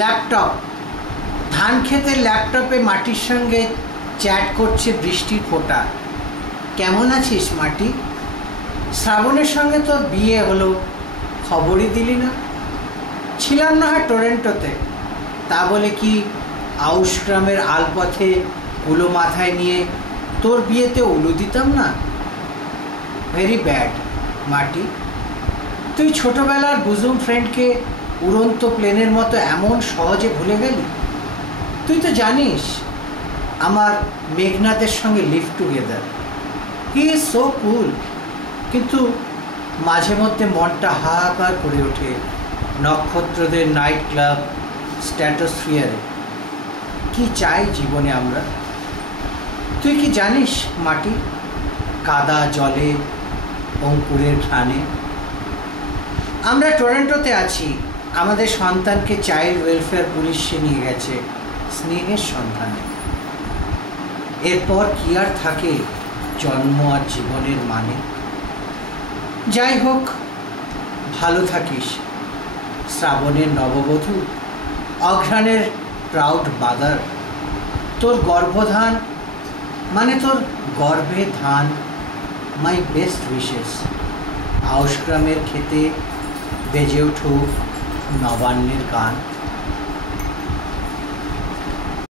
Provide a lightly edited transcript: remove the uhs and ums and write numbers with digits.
Laptop, ধান ক্ষেতের ল্যাপটপে মাটির সঙ্গে চ্যাট করছে বৃষ্টির ফোঁটা। কেমন আছিস মাটি? শ্রাবণের সঙ্গে তোর বিয়ে হলো, খবরই দিলি না। ছিলাম না হয় টরেন্টোতে, তা বলে কি আউশ গ্রামের আলপথে উলো মাথায় নিয়ে তোর বিয়েতে উলু দিতাম না? ভেরি ব্যাড মাটি। তুই ছোটবেলার বুজুম ফ্রেন্ডকে উড়ন্ত প্লেনের মতো এমন সহজে ভুলে গেলি? তুই তো জানিস আমার মেঘনাথের সঙ্গে live together, he is so কুল। কিন্তু মাঝে মধ্যে মনটা হাহাকার করে ওঠে নক্ষত্রদের নাইট ক্লাব স্ট্র্যাটোস্ফিয়ারে। কি চাই জীবনে আমরা? তুই কি জানিস মাটি, কাদা জলে অঙ্কুরের ঘ্রাণে আমরা টরেন্টোতে আছি। আমাদের সন্তানকে চাইল্ড ওয়েলফেয়ার পুলিশে নিয়ে গেছে স্নেহের সন্ধানে। এরপর কি আর থাকে জন্ম আর জীবনের মানে? যাই হোক, ভালো থাকিস শ্রাবণের নববধূ, অঘ্রাণের প্রাউড মাদার। তোর গর্ভধান মানে তোর গর্ভে ধান, মাই বেস্ট উইশেস। আউশ গ্রামের খেতে বেজে উঠুক নবান্নের গান।